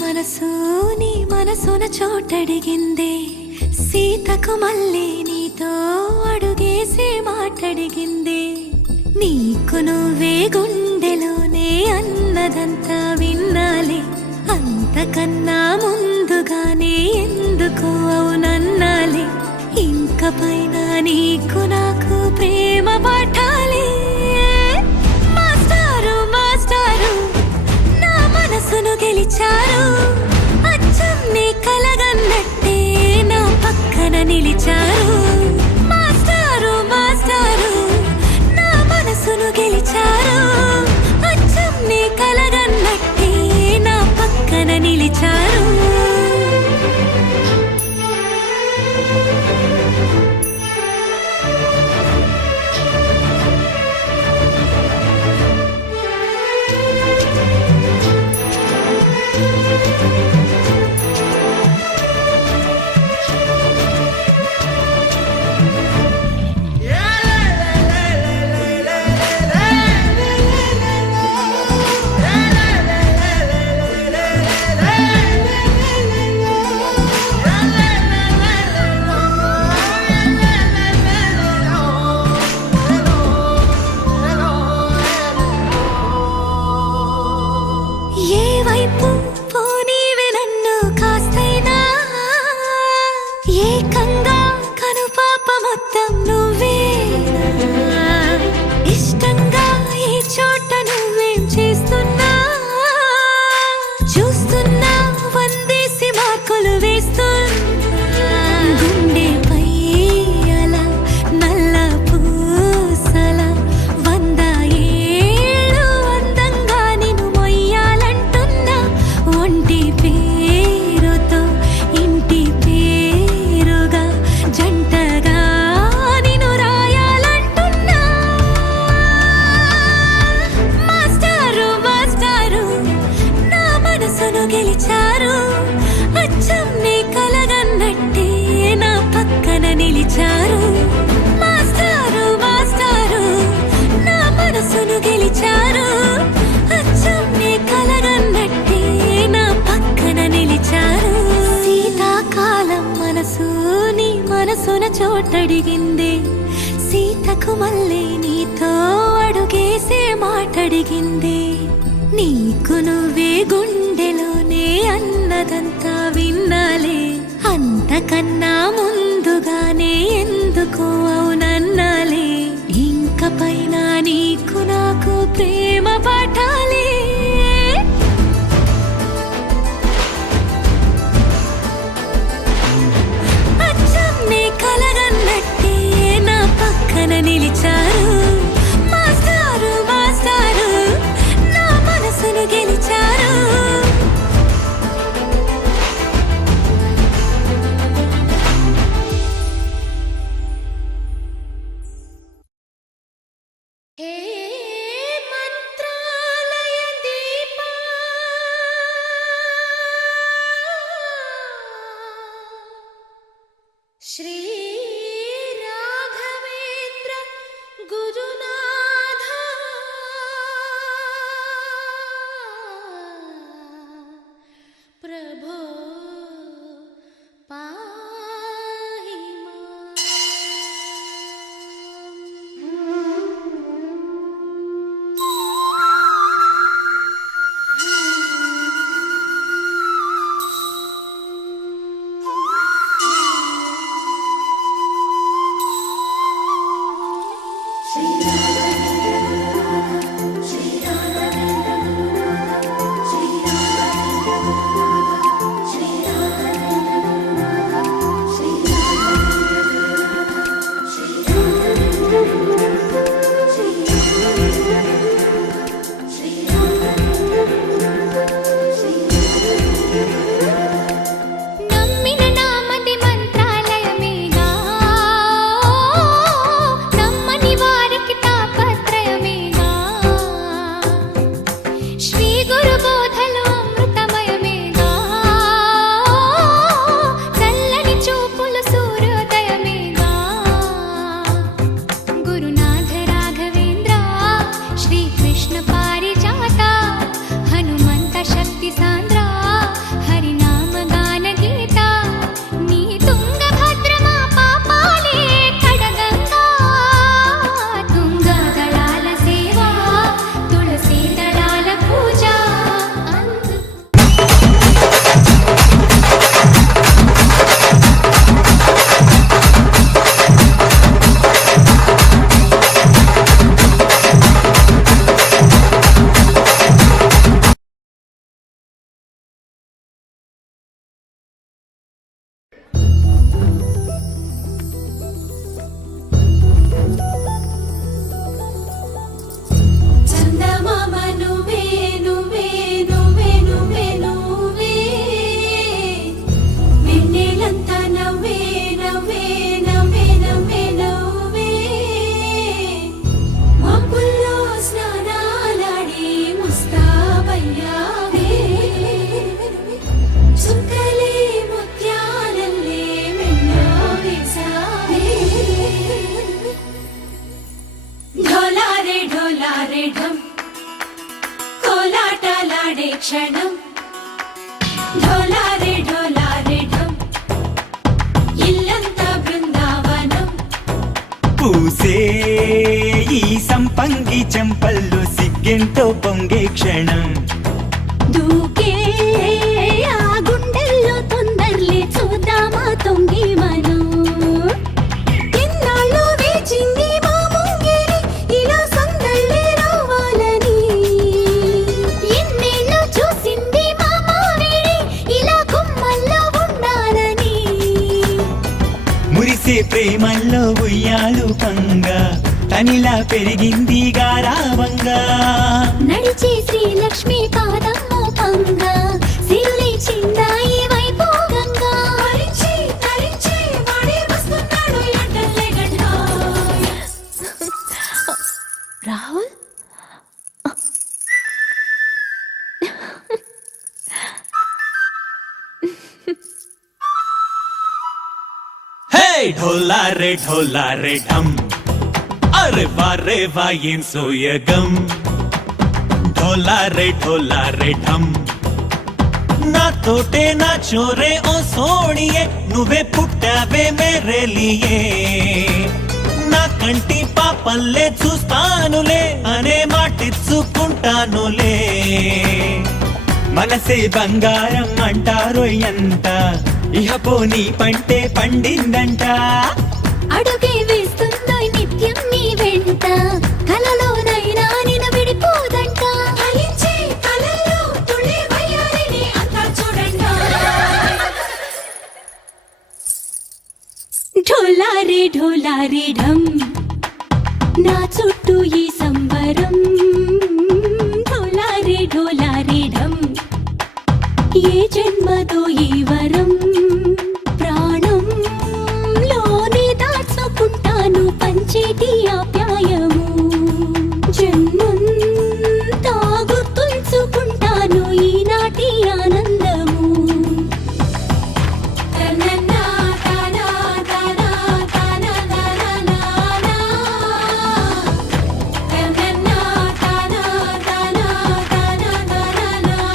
మనసుని మనసున చోటడిగిందే సీతకు మళ్ళీ నీతో అడుగేసే మాటడిగిందే నీకు నువ్వే గుండెలోనే అన్నదంతా విన్నాలే అంతకన్నా ముందుగానే ఎందుకు అవునన్నాలే ఇంక పైన నీకు నాకు ప్రేమ పాఠాలే మాస్టారు మాస్టారు నా మనసును గెలిచారు అచ్చం నీ కలగన్నట్టే నా పక్కన నిలిచారు మాస్టారు మాస్టారు నా మనసును గెలిచారు అచ్చం నీ కలగన్నట్టే నా పక్కన నిలిచారు ఏకంగా కనుపాప మొత్తం నువ్వేనా ఇష్టంగా ఈ చోట నువ్వేం చేస్తున్నా చూస్తున్నా వందేసి మార్కులు వేస్తున్నా గుండెపై అలా నల్ల పూసల 100 ఏళ్ళు అందంగా నిన్ను మొయ్యాలంటున్నా ఒంటి పేరుతో ఇంటి జంటగా నిన్ను రాయాలంటున్నా మాస్టారు మాస్టారు నా మనసును గెలిచారు అచ్చం నీ కలగన్నట్టే నా పక్కన నిలిచారు మాస్టారు మాస్టారు నా మనసును గెలిచారు అచ్చం నీ కలగన్నట్టే నా పక్కన నిలిచారు శీతాకాలం మనసుని మనసున చోటడిగిందే సీతకు మళ్ళీ నీతో అడుగేసే మాటడిగిందే నీకు నువ్వే గుండెలోనే అన్నదంతా విన్నాలే అంతకన్నా ముందుగానే ఎందుకు అవునన్నాలే ఇంక పైన నీకు నాకు ప్రేమ పాఠాలే కలగన్నట్టే నా పక్కన నిలిచారు మాస్టారు మాస్టారు నా మనసును గెలిచారు హే మంత్రాలయ దీపా శ్రీ రాఘవేంద్ర గురునా ఢమ్ కోలాటలాడే క్షణం ఢోలారే ఢోలారే ఢమ్ ఇల్లంతా బృందావనం పూసే ఈ సంపంగి చెంపల్లో సిగ్గెంతో పొంగే క్షణం దూకే ఆ గుండెల్లో తొందరలే చూద్దామా తొంగి మనం ఎన్నాళ్ళు వేచింది మా ముంగిరి ఇలా సందళ్ళే రావాలని ఎన్నేళ్ళు చూసింది మా మావిడి ఇలా గుమ్మల్లో ఉండాలని మురిసే ప్రేమల్లో ఉయ్యాలు పంగా తనిలా పెరిగింది గారావంగా నడిచే శ్రీలక్ష్మి పాదమ్మో పంగా సిరులే చిందాయి వైభోగంగా తరించి తరించి వాడే వస్తున్నాడు ఎండలే గంట రాహుల్ హే ఢోలా రే ఢమ్ అరే వా ఏం సోయగం ఢోలా రే ఢమ్ నా తోటే నా చోరే ఓ సోణియే నువ్వే పుట్టావే మేరే లియే నా కంటి పాపల్లే చూస్తానులే అనే మాటిచ్చుకుంటానులే మనసే బంగారం అంటారో ఎంత ఇహ పోనీ పంటే పండిందంట అడుగే వేస్తుందో నిత్యం నీ వెంట కలలోనైనా నిన్ను విడిపోదంట ఫలించే కలల్లో తుళ్ళే వయ్యారిని అంతా చూడండి ఢోలారే ఢమ్ నా చుట్టూ ఈ సంబరం ఢోలారే ఢమ్ ఏ జన్మదో ఈ వరం ప్రాణంలోనే దాచుకుంటాను పంచేటి ఆప్యాయము జన్మంతా గుర్తుంచుకుంటాను ఈనాటి ఆనందము తనన్నా తనా తనా తనా తనా తనన్నా తనా తనా తనా తనా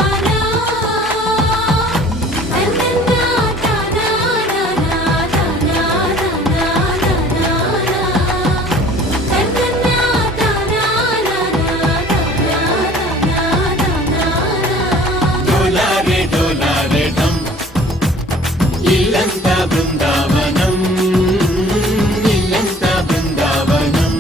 డోలారే ఢమ్ ఇల్లంతా బృందావనం ఇల్లంతా బృందావనం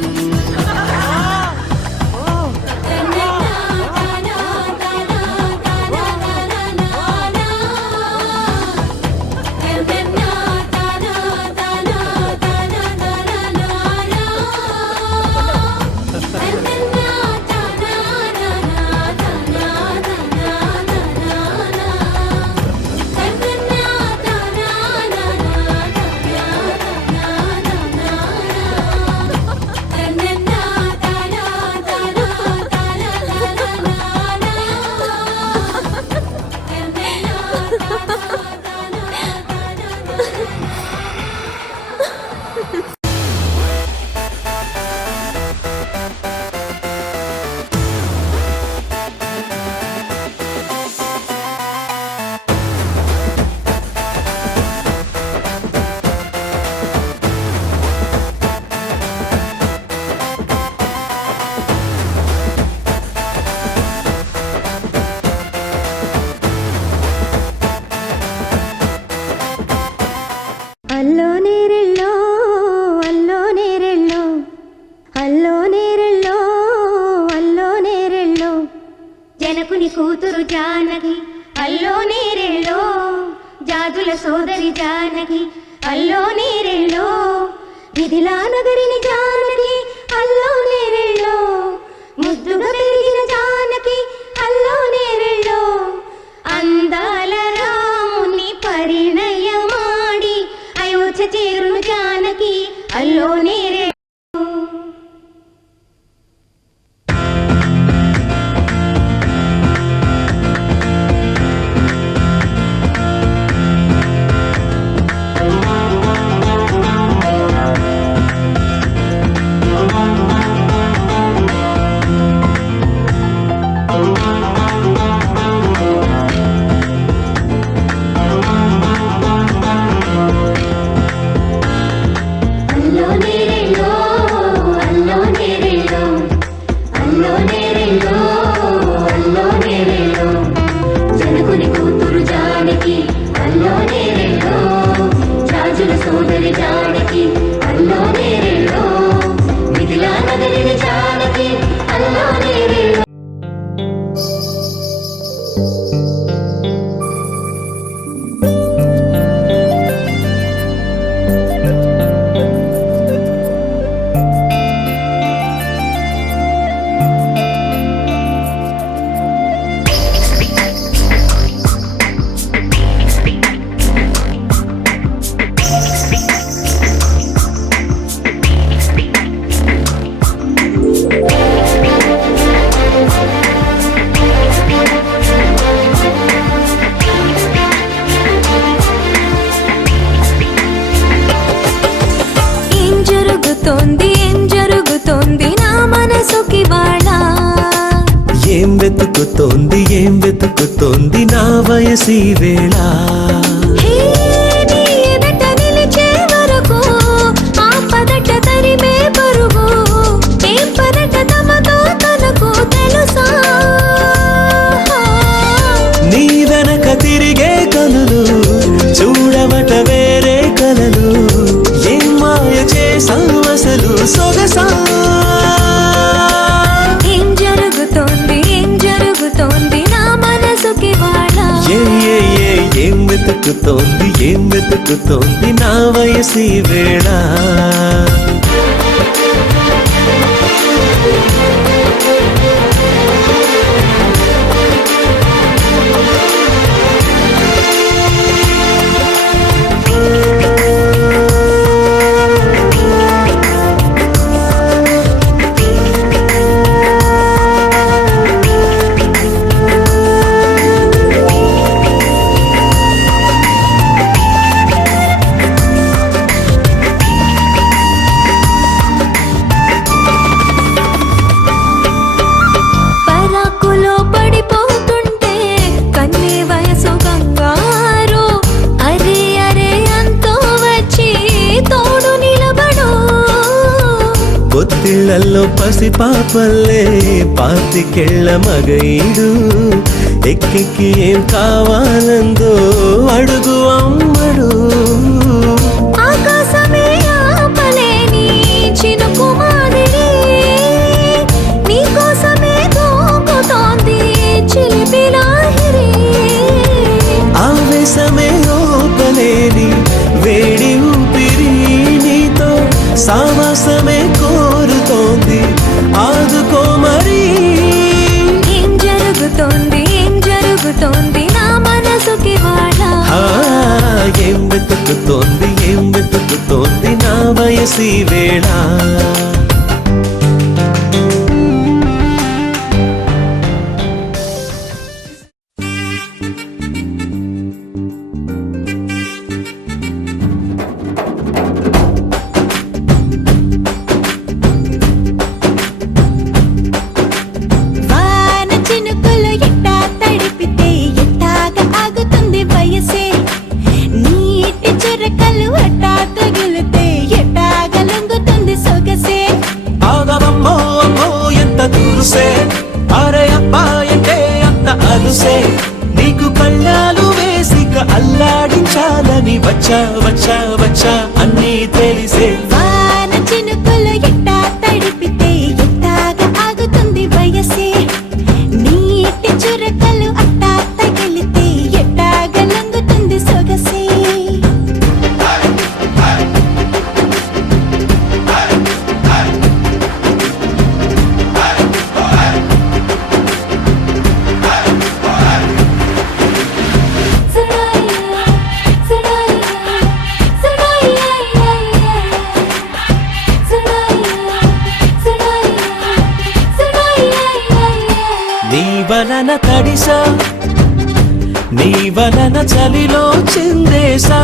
అల్లో నేరెళ్ళో అల్లో నేరెళ్ళో అల్లో నేరెళ్ళో అల్లో నేరెళ్ళో జనకుని కూతురు జానకి అల్లో నేరెళ్ళో జాతుల సోదరి జానకి అల్లో నేరెళ్ళో మిథిలా నగరిని జానకి అల్లో నేరెళ్ళో ముద్దుగా పెరిగిన జానకి అల్లో నేరెళ్ళో అందాల రాముని పరిణయమాడి అయోధ్య చేరును జానకి అల్లో నేరెళ్ళో మనసుకి వాళ్ళ ఏం వెతుకుతోంది నా వయసి వేళ హే, నీ ఎదుట నిలిచే వరకు ఆ పదట తరిమే పరుగు ఏం పదట తమతో తనకు తెలుసా నీ వెనక తిరిగే కనులు చూడవట వేరే కలలు ఏం మాయ చేసావు అసలు సొగసా ఏం జరుగుతోంది నా మనసుకి వాళ్ళ ఏం వెతుకుతోంది నా వయసి వేళ పరాకులో పడిపోతుంటే కన్నే వయసు గంగారు అరే అంతో వచ్చి తోడు నిలబడు పొత్తిళ్లలో పసిపాపల్లే పాతికెళ్ళ మగైడు ఎక్కెక్కి ఏం కావాలందో అడుగు అమ్మడు ఆకాశమే ఆపలేని చినుకు మాదిరి నీకోసమే దూకుతోంది చిలిపి లాహిరి ఆవేశమే ఓపలేని వేడి ఊపిరి నీతో సావాసమే కోరుతోంది ఆదుకో మరి ఏం జరుగుతోంది నా మనసుకి వాళ్ళ ఏం వెతుకుతోంది నా వయసి వేళ వాన చినుకులు ఎట్టా తడిపితే ఎట్టాగా ఆగుతుంది వయసే నీటి చురకలు అట్టా తగిలితే ఎట్టాగా లొంగుతుంది సొగసే ఆగవమ్మో అమ్మో ఎంత దూరుసే అరే అబ్బాయంటే అంత అలుసే నీకు కళ్ళాలు వేసిక అల్లాడించాలని వచ్చా అన్నీ తెలిసే వాన చినుకులు ఎట్టా తడిపితే ఎట్టాగా ఆగుతుంది వయసే నీటి చురకలు అట్టా తగిలితే ఎట్టాగా లొంగుతుంది సొగసే నీ వలన తడిసా నీ వలన చలిలో చిందేసా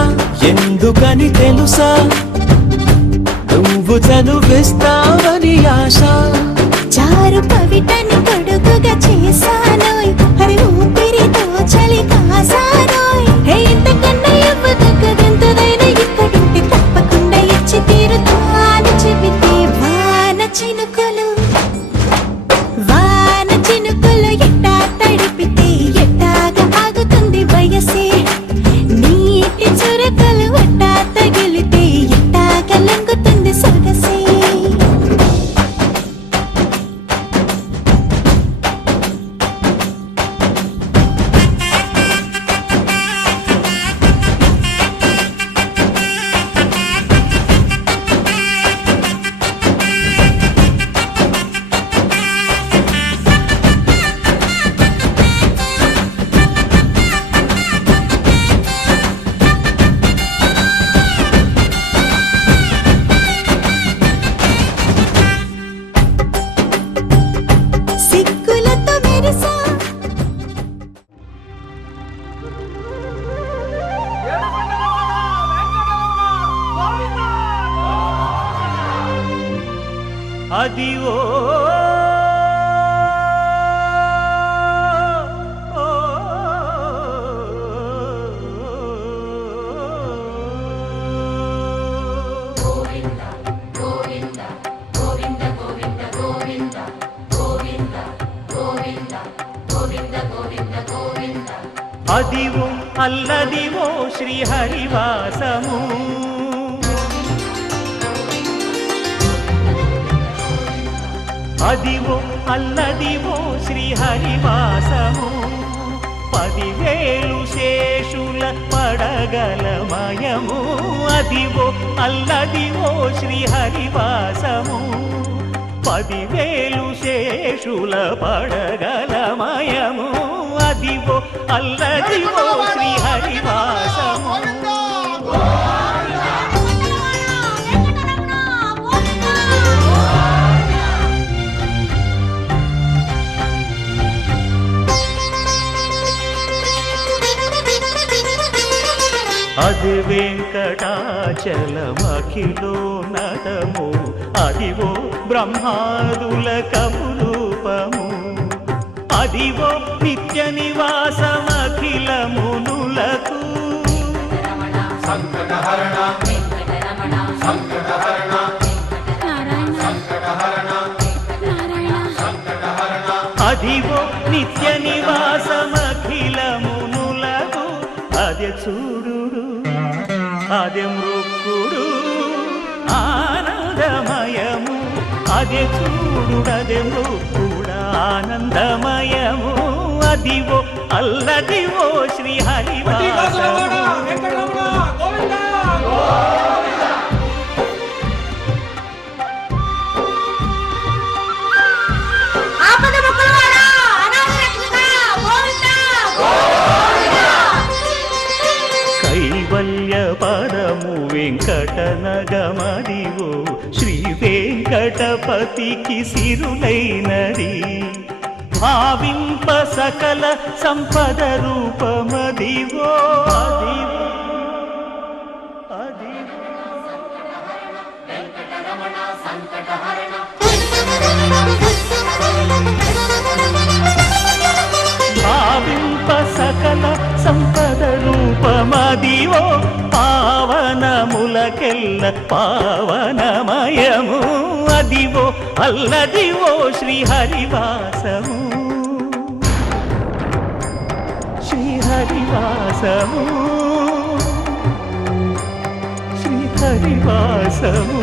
ఎందుకని తెలుసా నువ్వు చనువిస్తావని ఆశ చారు పవిటని పొడుగుగా చేశానోయ్ హరి ఊపిరితో చలి కాసానోయ్ హే ఇంతకన్నా ఇవ్వదగ్గదెంతదైనా ఇక్కడుంటే తప్పకుండా ఇచ్చి తీరుతాను చెబితే వాన చినుకులు ఎట్టా తడిపితే ఎట్టాగా ఆగుతుంది వయసే నీటి చురకలు అట్టా తగిలితే ఎట్టాగా లొంగుతుంది సొగసే సిగ్గులతో మెరిసా అది ఓ అదివో అల్లదివో శ్రీహరివాసము అదివో అల్లదివో శ్రీహరివాసము 10,000 శేషుల పడగలమయము అదివో అల్లదివో శ్రీహరివాసము 10,000 శేషుల పడగలమయము అదివో అల్లదివో శ్రీహరివాసము అది వెంకటాచలమఖిలో నదము అదివో బ్రహ్మాదుల కపురూపము అదివో నిత్య నివాసమఖిలమునులకు సంకటహరణ సంకటహరణ సంకటహరణ అదివో నిత్య నివాసమఖిలమునులకు అదే చూడు అదే మృక్కుడు ఆనందమయము అదే చూడుడదే మృక్కుడు ఆనందమయము అదివో అల్లదివో శ్రీహరివాసము కైవల్య పరము వెంకటనగమదివో శ్రీ వెంకటపతికి సిరులైనది భావింప సకల సంపద రూపమదివో అదివో అదివో భావింప సకల సంపద రూపమదివో పావనములకెల్ల పావనమయము అదివో అల్లదివో శ్రీహరివాసము శ్రీహరివాసము శ్రీహరివాసము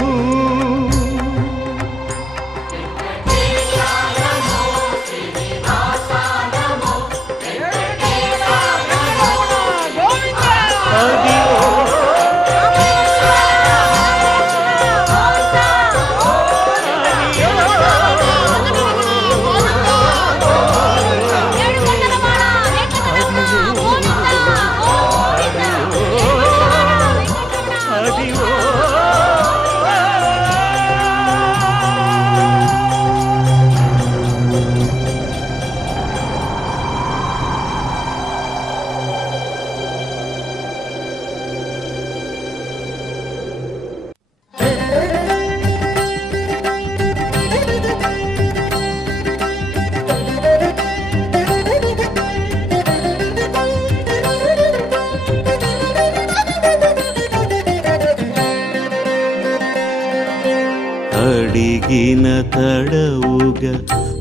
అడిగిన తడవుగా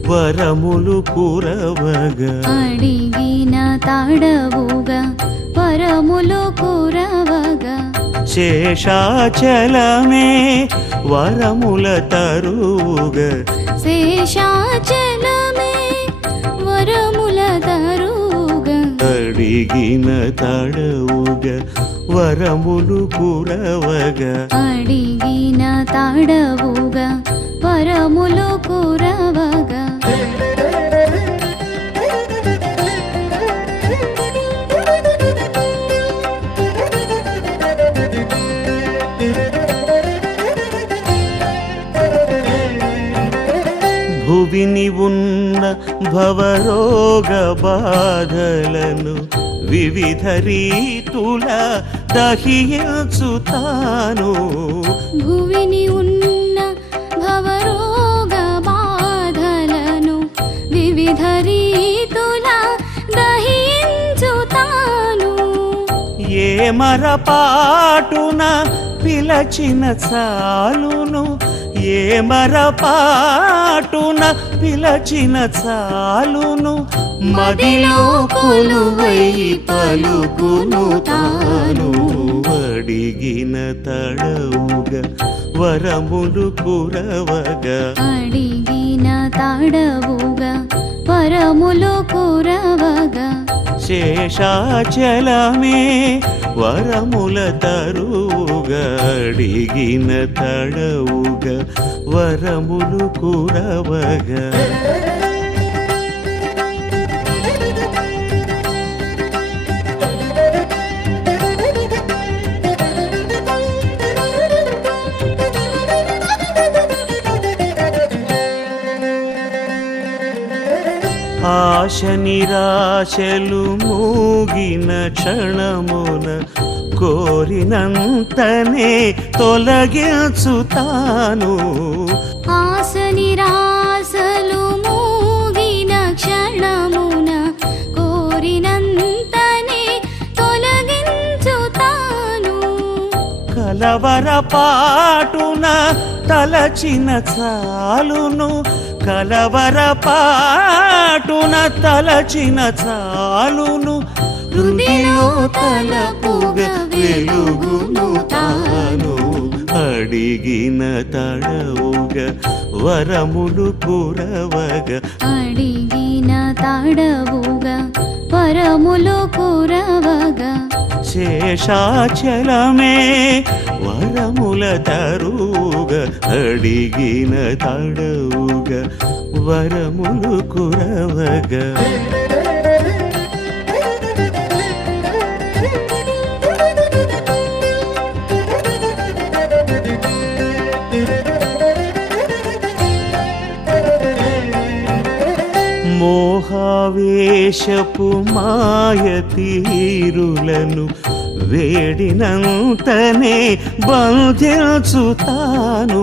వరములు కురవగా అడిగిన తడవుగా వరములు కురవగా శేషాచలమే వరముల తరుగా శేషాచలమే వరముల తరుగా అడిగిన తడవుగా వరములు కురవగా అడిగిన తడవుగా వరములు కురవగా భువిని ఉన్న భవరోగ బాధలను వివిధ రీతుల దహించుతాను భువిని ఉన్న భవరోగ బాధలను వివిధ రీతుల దహించుతాను ఏ మరపాటున పిలచిన చాలును ఏ మరపాటున పిలచిన చాలును మదిలో కొలువై పలుకును తాను అడిగిన తడవుగా వరములు కురవగా అడిగిన తడవుగా వరములు కురవగా శేషాచలమే వరముల తరువుగా అడిగిన తడవుగా వరములు కురవగా ఆశ నిరాశలు మూగిన క్షణమున కోరినంతనే తొలగించుతాను ఆశ నిరాశలు మూగిన క్షణమున కోరినంతనే తొలగించుతాను కలవరపాటున తలచిన చాలును కలవరపాటున తలచిన చాలును హృదయో తలపుగా వెలుగును తాను అడిగిన తడవుగా వరములు కురవగా అడిగిన తడవుగా వరములు కురవగా శేషాచలమే వరముల తరువుగా అడిగిన తడవుగా వరములు కురవగా మోహావేశపు మాయ తీరులను వేడినంతనే బంధించుతాను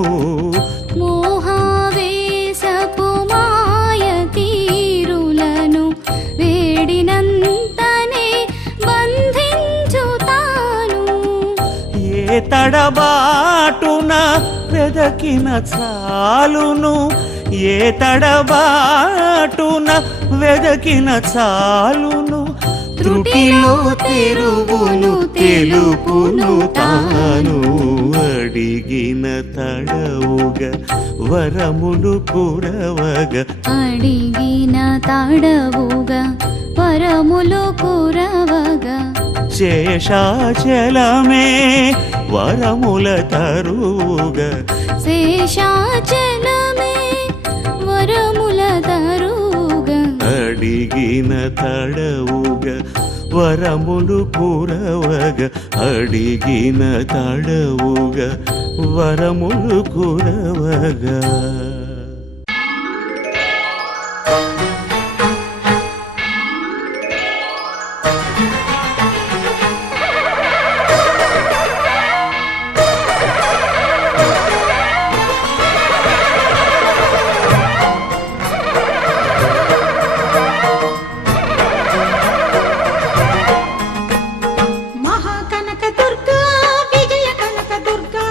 మోహావేశపు మాయ తీరులను వేడినంతనే బంధించుతాను ఏ తడబాటున వెదకిన చాలును ఏ తడబాటున వెదకిన చాలును త్రుటిలో తెరువును తెలుపును తాను అడిగిన తడవుగా వరములు కురవగా అడిగిన తడవుగా వరములు కురవగా శేషాచలమే వరముల తరువుగా శేషాచలమే వరముల తరువుగా అడిగిన తడవుగా వరములు కురవగా అడిగిన తడవుగా వరములు కురవగా మహాకనక దుర్గా విజయ కనక దుర్గా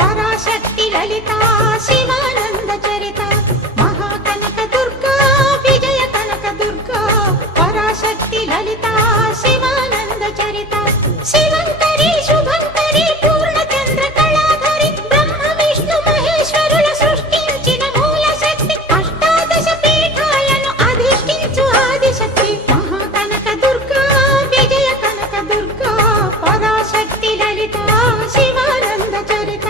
పరాశక్తి లలిత శివానంద చరిత మహాకనక దుర్గా విజయ కనక దుర్గా పరాశక్తి లలిత శివానంద చరిత శివంకరి శుభంకరి పూర్ణచంద్ర కళాధరి బ్రహ్మ విష్ణు మహేశ్వరుల సృష్టించిన మూల శక్తి అష్టాదశ పీఠాలను అధిష్ఠించు ఆదిశక్తి మహాకనక దుర్గా విజయ కనక దుర్గా పరాశక్తి లలిత శివానంద చరిత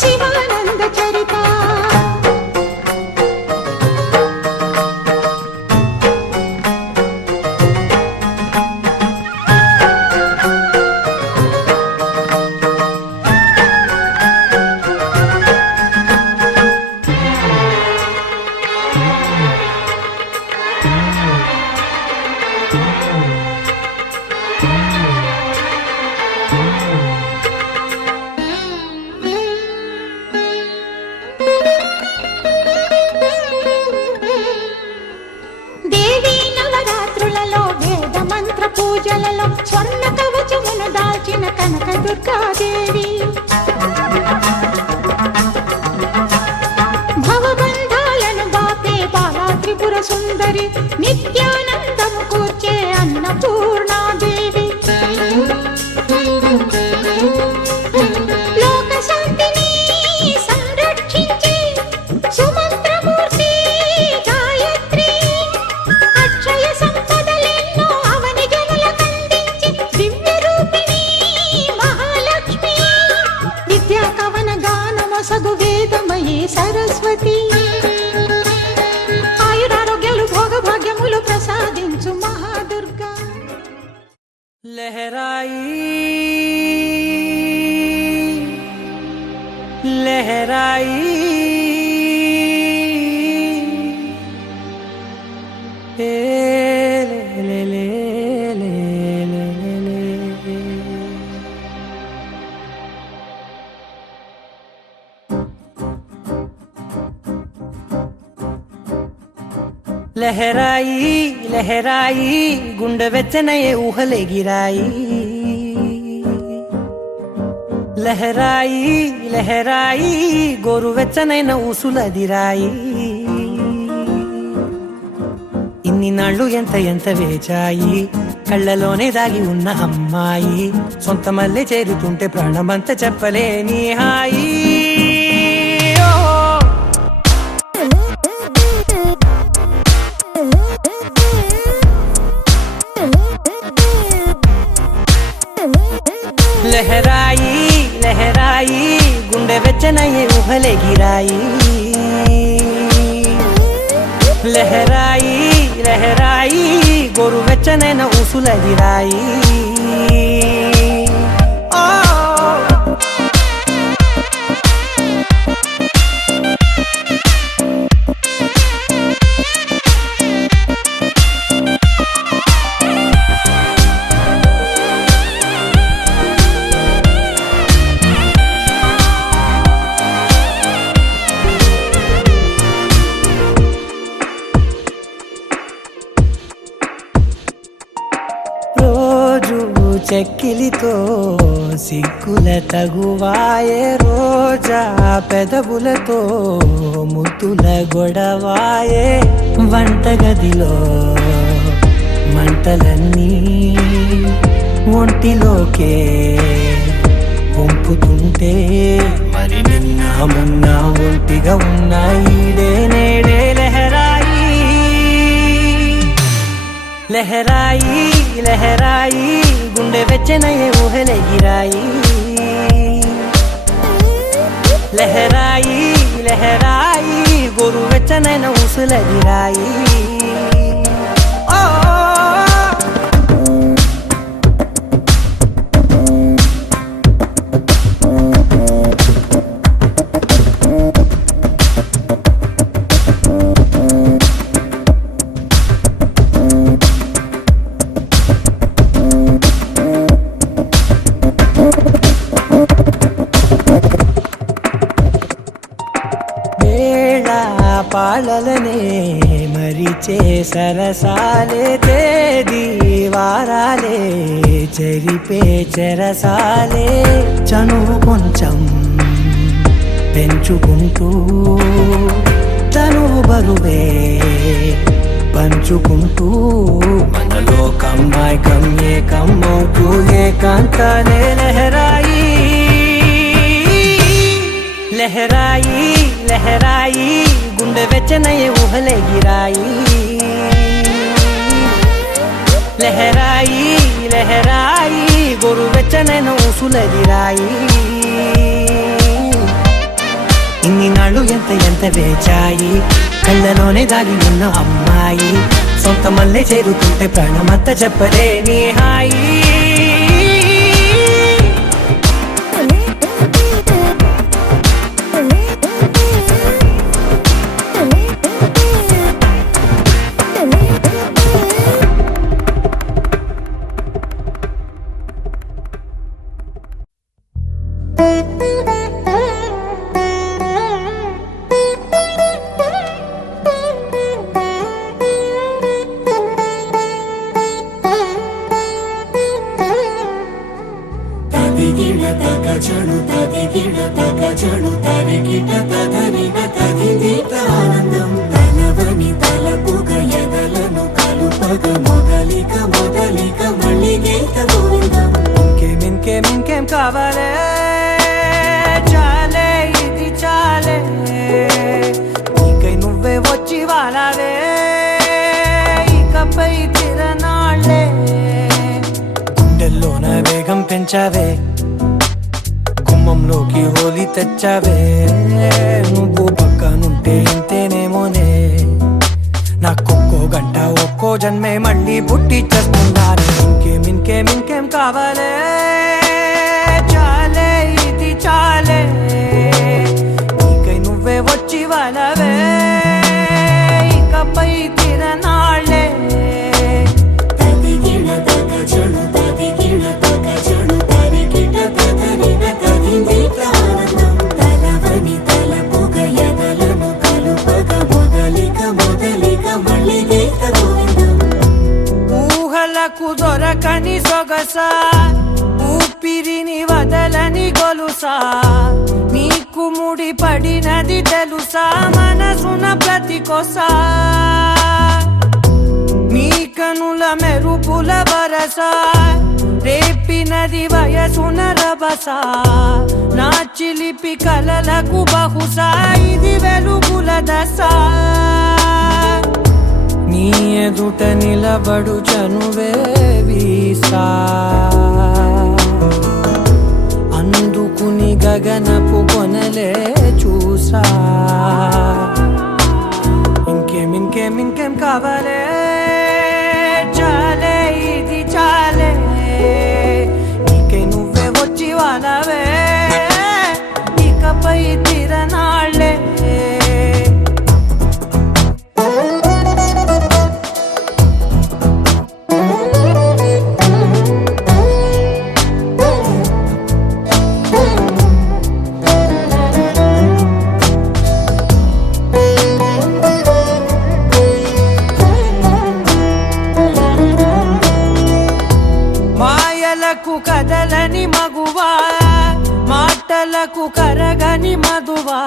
శివానంద చరిత పూజలలో స్వర్ణ కవచమును దాల్చిన కనక దుర్గాదేవి భవబంధాలను బాపే బాలా త్రిపుర సుందరి నిత్యానందము కూర్చే అన్నపూర్ణాదేవి లోక శాంతిని సంరక్షించే సుమంత్రమూర్తి గాయత్రి అక్షయ సంపదలెన్నో అవని జనులకందించి దివ్య రూపిణి మహాలక్ష్మి విద్యా కవన గానమొసగు వేదమయీ సరస్వతి ఆయురారోగ్యాలు భోగభాగ్యములు ప్రసాదించు మహాదుర్గా लहराई लहराई ए ले ले ले ले ले ले लहराई लहराई गुंड వెచ్చనయే ఊహలే గిరాయి లహరాయి లహరాయి గోరు వెచ్చనైన ఊసులదిరాయి ఇన్ని నాళ్ళు ఎంత ఎంత వేచాయి కళ్ళలోనే దాగి ఉన్న అమ్మాయి సొంత మల్లె చేరుతుంటే ప్రాణమంత చెప్పలేని హాయి లహరాయి లహరాయి గుండె వెచ్చనయ్యే ఊహలే గిరాయి లహరాయి లహరాయి గోరు వెచ్చనైన ఊసులదిరాయి చెక్కిలితో సిగ్గుల తగువాయే రోజా పెదవులతో ముద్దుల గొడవాయే వంటగదిలో మంటలన్నీ ఒంటిలోకే వంపుతుంటే మరి నిన్న మొన్న ఒంటిగా ఉన్నాయి నేడే లహరాయి లహరాయి లహరాయి గుండె వెచ్చనయ్యే ఊహలే గిరాయి లహరాయి లహరాయి గోరు వెచ్చనైన ఊసులదిరాయి పాలలనే మరిచే సరసాలే తేదీ వారాలే చెరిపే చెరసాలే చనువు కొంచెం పెంచుకుంటూ తనువు బరువే పంచుకుంటూ మనలో కమ్మాయికం ఏకమవుతూ ఏకాంతాలే లహరాయి లహరాయి లహరాయి గుండె వెచ్చనయ్యే ఊహలే గిరాయి లహరాయి లహరాయి గోరు వెచ్చనైన ఊసులదిరాయి ఇన్ని నాళ్ళు ఎంత ఎంత వేచాయి కళ్ళలోనే దాగి ఉన్న అమ్మాయి సొంత మల్లె చేరుతుంటే ప్రాణమంతా చెప్పలేని హాయి తదిగిడ తగజను తదిగిడ తగజను తరిగిట తదరిన తదిదీత ఆనందం తలవని తలపుగ ఎదలను కలుపగ మొదలిక మొదలిక మళ్ళీ గీత గోవిందం ఇంకేం కావాలే చాలే ఇది చాలే నీకై నువ్వే వచ్చి వాలావే ఇకపై తిరనాళ్ళే గుండెల్లోన వేగం పెంచావే గుమ్మంలోకి హోలీ తెచ్చావే నువ్వు పక్కనుంటే ఇంతేనేమోనే నాకొక్కో గంట ఒక్కో జన్మే మళ్ళీ పుట్టి చేస్తున్నాను ఇంకేం కావాలే చాలే ఇది చాలే నీకై నువ్వే వచ్చి వాళ్ళవే ఇకపై తిరనాళ్ళే తదిగిడ తగజను తదిగిడ తగజను తరిగిట తదరిన తదిదీత ఆనందం తలవని తలపుగ ఎదలను కలుపగ మొదలిక మొదలిక మళ్ళీ గీత గోవిందం ఊహలకు దొరకని సొగసా ఊపిరిని వదలని గొలుసా నీకు ముడి పడినది తెలుసా మనసున ప్రతి కొసా నీ కనుల మెరుపుల వరస రేపినది వయసున రభస నా చిలిపి కలలకు బహుశా ఇది వెలుగుల దశ నీ ఎదుట నిలబడు చనువే వీసా అందుకుని గగనపు కొనలే చూసా ఇంకేం కావాలే చాలే ఇది చాలే నీకై నువ్వే వచ్చి వాళ్ళవే ఇకపై తిరనాళ్ళే మాయలకు కదలని మగువా మాటలకు కరగని మధువా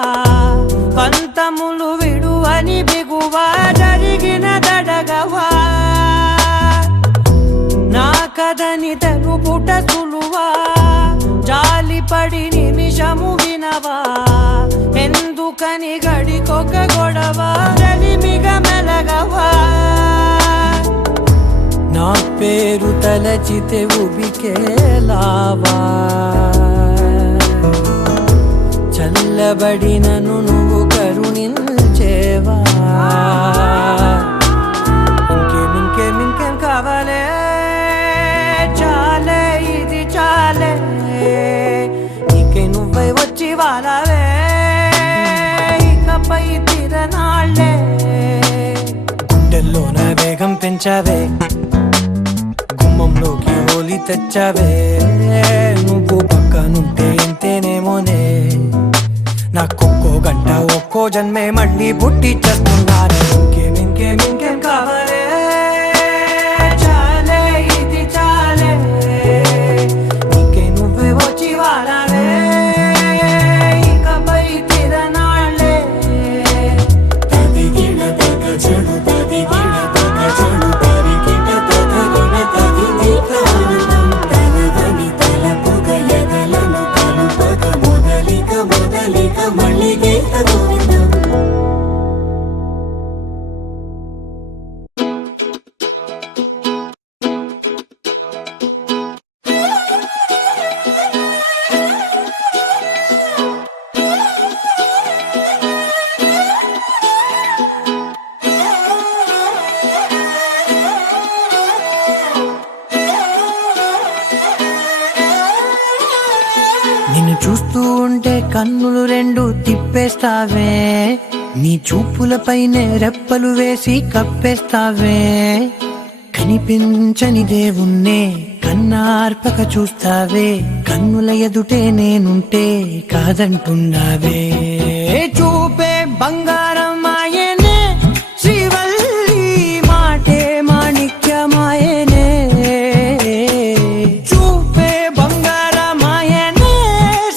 పంతములు విడువని బిగువా జరిగిన దడగవా నా కథని తెలుపుట సులువా జాలిపడి నిమిషము వినవా ఎందుకని గడికొక గొడవ రలిమిగ మెలగవా నా పేరు తలచితే ఉబికేలావా చల్లబడినను నువ్వు కరుణించేవా ఇంకేం కావాలే చాలే ఇది చాలే నీకై నువ్వై వచ్చి వాళ్ళవే ఇకపై తిరనాళ్ళే గుండెల్లోన వేగం పెంచావే గుమ్మంలోకి హోలీ తెచ్చావే నువ్వు పక్కనుంటే ఇంతేనేమోనే నాకొక్కో గంట ఒక్కో జన్మే మళ్ళీ పుట్టి చేస్తున్నాను ఇంకేం కావాలే చాలే ఇది చాలే నీకై నువ్వే వచ్చి వాళ్ళవే ఇకపై తిరనాళ్ళే తదిగిడ తగజను తదిగిడ తగజను తరిగిట తదరిన తదిదీత ఆనందం తలవని తలపుగ ఎదలను కలుపగ మొదలిక మొదలిక మళ్ళీ గీత గోవిందం కన్నులు రెండు తిప్పేస్తావే, నీ చూపులపైనే రెప్పలు వేసి కప్పేస్తావే, కనిపించని దేవుణ్ణే కన్నార్పక చూస్తావే, కన్నుల ఎదుటే నేనుంటే కాదంటున్నావే. చూపే బంగారం ఆయనే శ్రీవల్లి, మాటే మాణిక్యమాయనే. చూపే బంగారం ఆయనే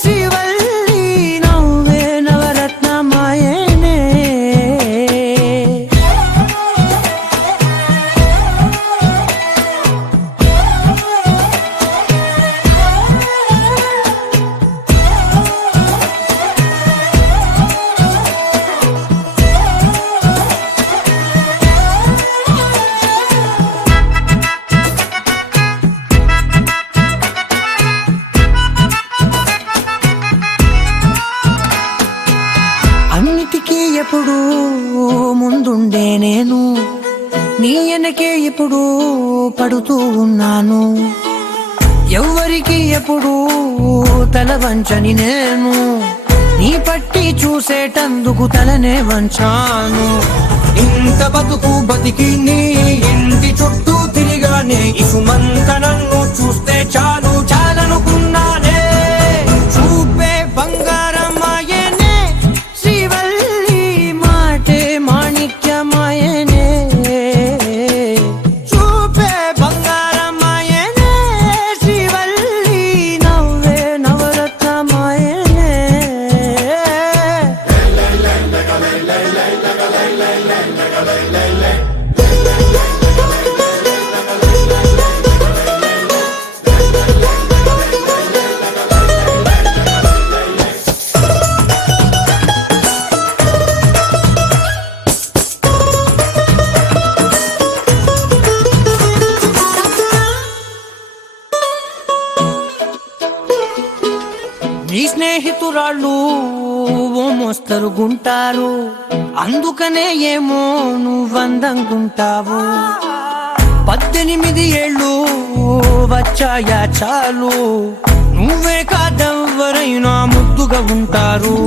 శ్రీవల్లి, నవ్వే నవరత్నమాయనే. అన్నిటికీ ఎప్పుడు ముందుండే నేను, నీ వెనకే ఎప్పుడు పడుతూ ఉన్నాను. ఎవ్వరికి ఎప్పుడు తల వంచని నేను, నీ పట్టి చూసేటందుకు తలనే వంచాను. ఇంత బతుకు బతికి నీ ఇంటి చుట్టూ తిరిగానే, ఇసుమంత నన్ను చూస్తే చాలు చాలనుకున్నానే. చూపే బంగారం ఆయనే శ్రీవల్లి, మాటే మాణిక్యమాయనే. చూపే బంగారం ఆయనే శ్రీవల్లి, నవ్వే నవరత్నమాయనే. నీ స్నేహితురాళ్ళు ఓ మోస్తరు గుంటారు, అందుకనే ఏమో నువ్వందంగుంటావు. 18 ఏళ్ళు వచ్చాయా చాలు, నువ్వే కాదెవ్వరైనా ముద్దుగా ఉంటారు.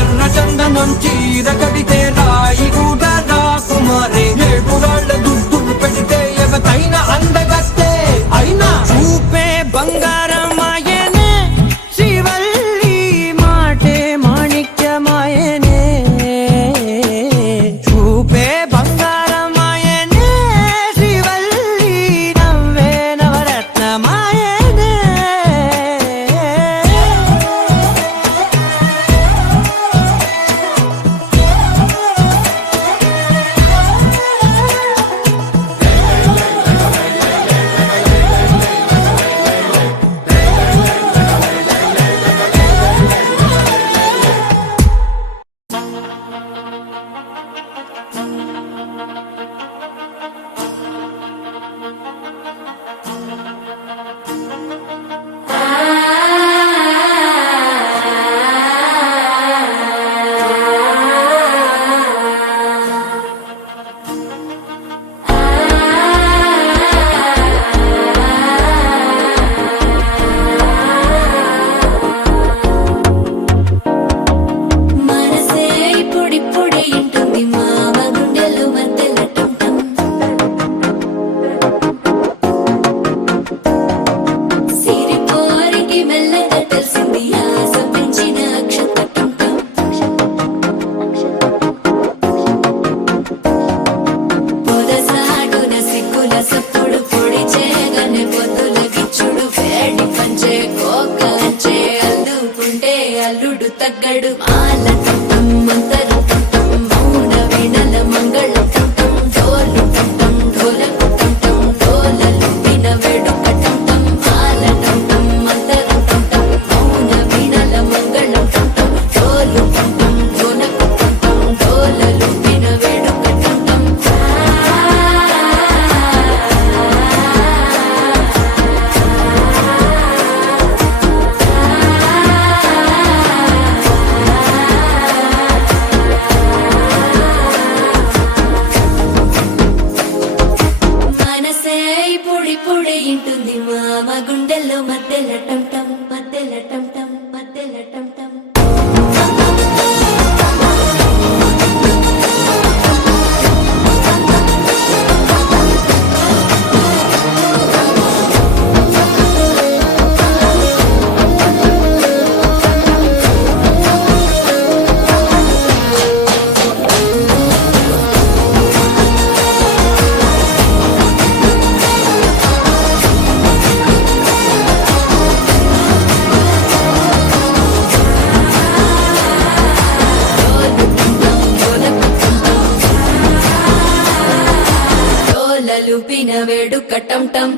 ఎర్ర చందనం చీర కడితే రాయి కూడా రాకుమారే, 7 రాళ్ల దుద్దులు పెడితే ఎవతైనా అందగస్తే. అయినా చూపే బంగారం ఆయనే శ్రీవల్లి, మాటే మాణిక్యమాయనే. చూపే బంగారం ఆయనే శ్రీవల్లి, నవ్వే నవరత్నమాయనే. మనసే ఇప్పుడిప్పుడే ఇంటుంది మామ గుండెలు మధ్యలో టుంటం. సిరిపోరికి మెల్లగా తెలిసింది ఆశ పెంచిన అక్షత టుంటం. పొదసాటున సిగ్గుల సప్పుడు పొడి చేయగానే పొద్దుల గిచ్చుడు, వేడి పంచే కోకలంచే అల్లుకుంటే అల్లుడు తగ్గడు. మాల టుంటం మంతర టుంటం, మౌన వీణల మంగళ టుంటం, డోలు టుంటం ఢోలకు టుంటం, డోలలు విన వేడుక టుంటం. మాల టుంటం మంతర టుంటం, మౌన వీణల మంగళ టుంటం, డోలు టుంటం ఢోలకు టుంటం, డోలలు విన వేడుక టుంటం. లూపిన వేడుక టం టం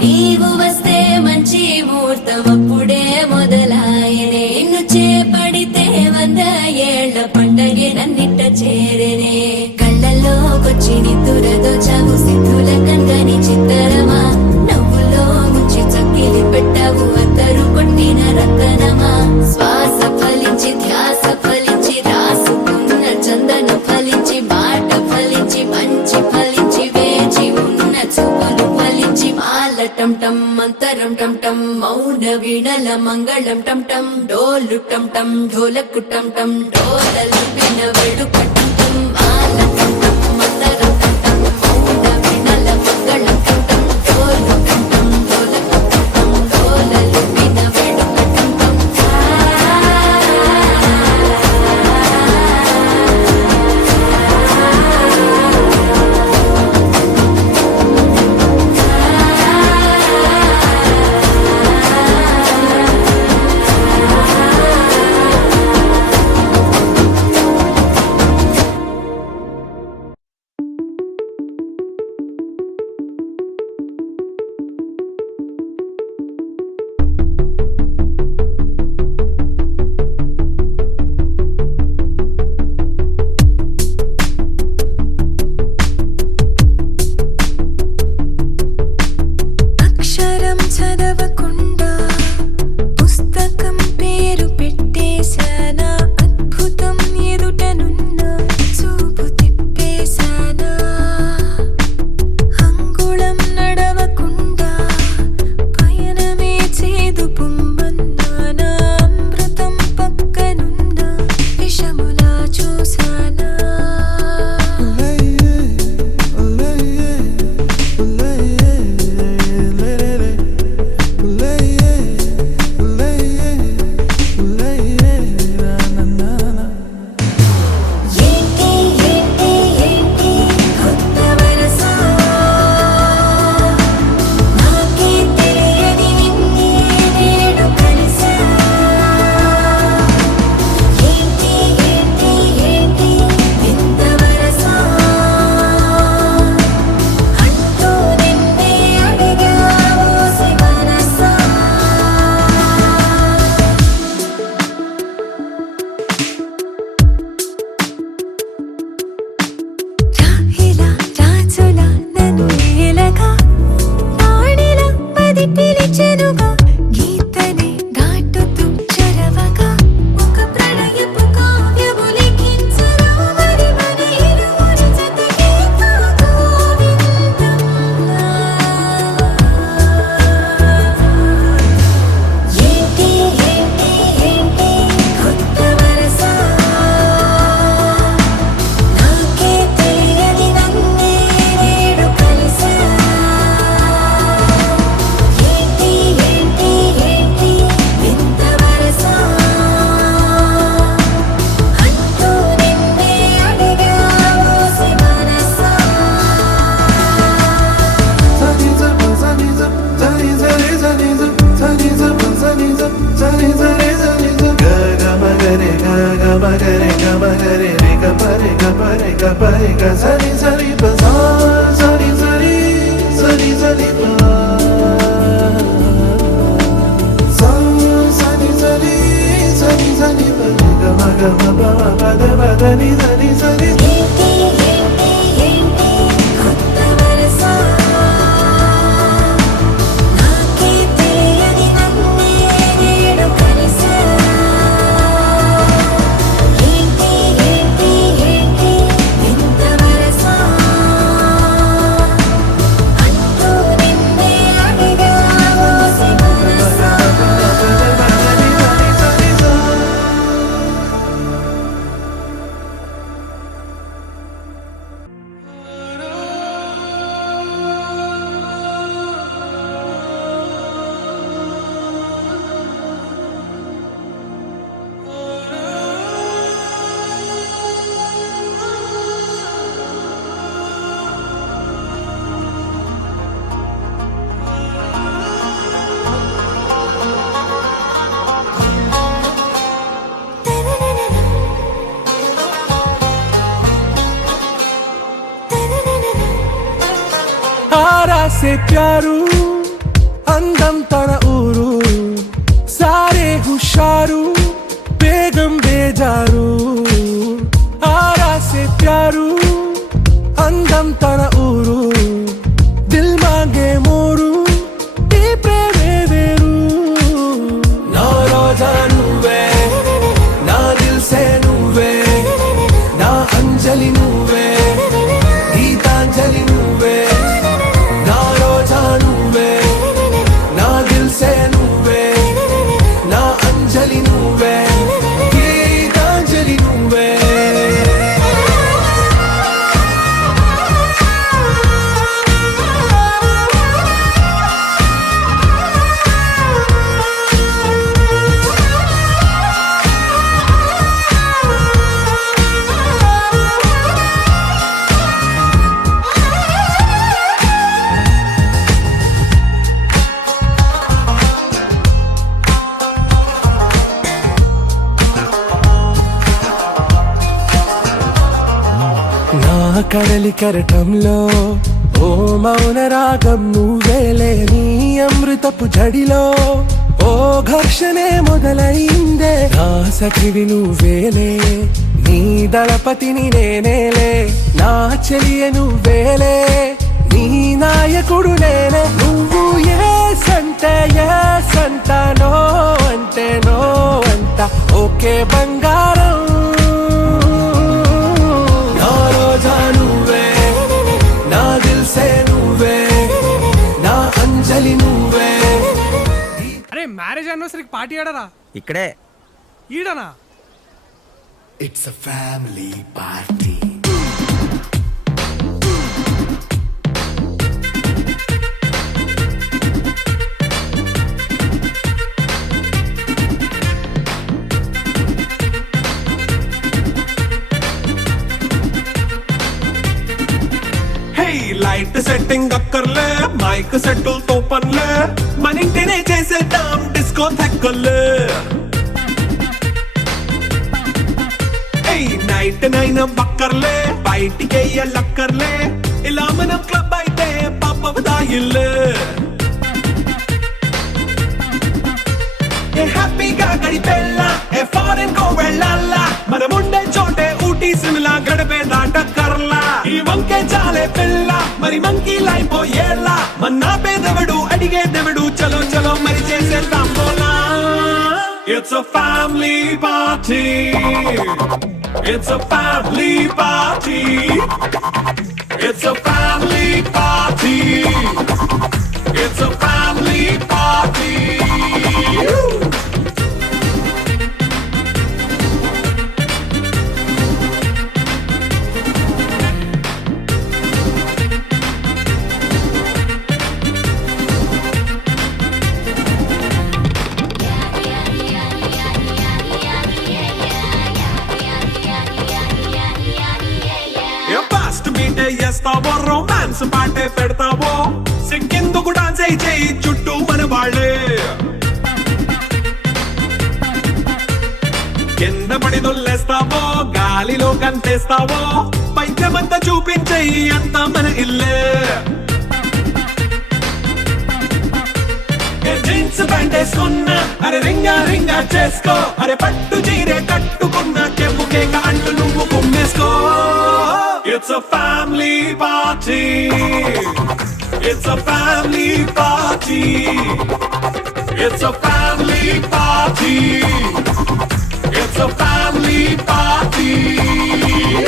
నీవు వస్తే మంచి ముహూర్తం అప్పుడే మొదలాయనే నిన్ను చేపడితే 100 ఏళ్ల పండగే నన్నిట్ట చేరనే కళ్ళల్లోకొచ్చి నిద్దురదో చావు సిద్ధుల కందని చిత్తరమా నవ్వులో ముంచి చక్కిలి పెట్టావు అద్దరు కొట్టిన రతనమా శ్వాస ఫలించి ధ్యాస ఫలించి రాసుకున్న చందన ఫలించి మాట ఫలించి మంచి ఫలించి వేచి ఉన్న చూపులు ఫలించి మాల టం టం మంతరం టం టం మౌన వీణల మంగళం టం టం డోలు టం టం ఢోలకు టం టం డోలలు విన వేడుక టం టం మాల టం టం మంతరం టం టం మౌన వీణల మంగళం టం టం డోలు టం టం ఢోలకు టం టం డోలలు విన వేడుక టం టం ఆరా సే ప్యారు అందం తన ఊరు సారే హుషారు బేగం బేజారు ఆరా సే ప్యారు అందం తన ఊరు దిల్ మాంగే మోరు ఈ ప్రేమే వేరు నా రోజా నువ్వే నా దిల్ సే నువ్వే నా అంజలి నువ్వే గీతాంజలి నువ్వే నా రోజా నువ్వే నా దిల్ సే నువ్వే నా అంజలి నువ్వే గీతాంజలి నువ్వే నా కడలి కెరటంలో ఓ మౌన రాగం నువ్వేలే నీ అమృతపు జడిలో ఓ ఘర్షణే మొదలైందే నా సఖివి నువ్వేలే నీ దళపతిని నేనేలే నా చెలియ నువ్వేలే నీ నాయకుడు నేనే నువ్వు ఏ సంట నో అంటే నో అంట ఓకే బంగారం నా రోజా నువ్వే నా దిల్ సే నువ్వే నా అంజలి నువ్వే అరే మ్యారేజ్ అనివర్సరీకి పార్టీ ఆడరా ఇక్కడే ఈడనా it's a family party light setting అక్కర్లే మైక్ సెట్టులతో పనులే మన ఇంటినే చేసేద్దాం డిస్కో థెక్కర్లే నైట్ నైన్ బక్కర్లే బయటికి లక్కర్లే ఇలా మనం క్లబ్ అయితే పాపదాయిల్లే హ్యాపీగా గడిపెళ్ళా ఏ ఫారెన్ కో వెళ్ళాలా మనం ఉండే చోటే ఊటీ సిమ్లా గడిపే దాటక్కర్లా ఈ వంకే చాలే పిల్ల మరి మంకీ లైపోయేలా మన్నా పేదవడు అడిగే దేవుడు చలో చలో మరి చేసేద్దాం బోలా It's a family party. It's a family party. It's a family party. It's a family party. చేస్తావో రొమాన్స్ పాటే పెడతావో సిక్కిందుకు డాన్స్ చేయి చుట్టూ మన వాళ్ళే కింద పడి దొల్లేస్తావో గాలిలో కంటేస్తావో పైద్యమంతా చూపించేయి అంతా మన ఇల్లే జీన్స్ ప్యాంట్ వేసుకున్నా అరే రింగా రింగా చేసుకో అరే పట్టు చీరే కట్టుకున్నా చెవు కేక అంటూ నువ్వు కుమ్మేసుకో It's a family party. It's a family party. It's a family party. It's a family party.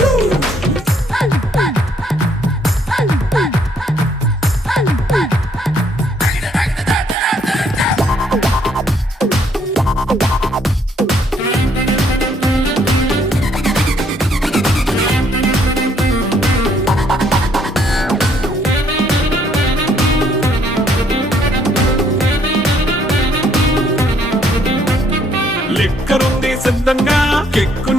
సిద్ధంగా కెక్కు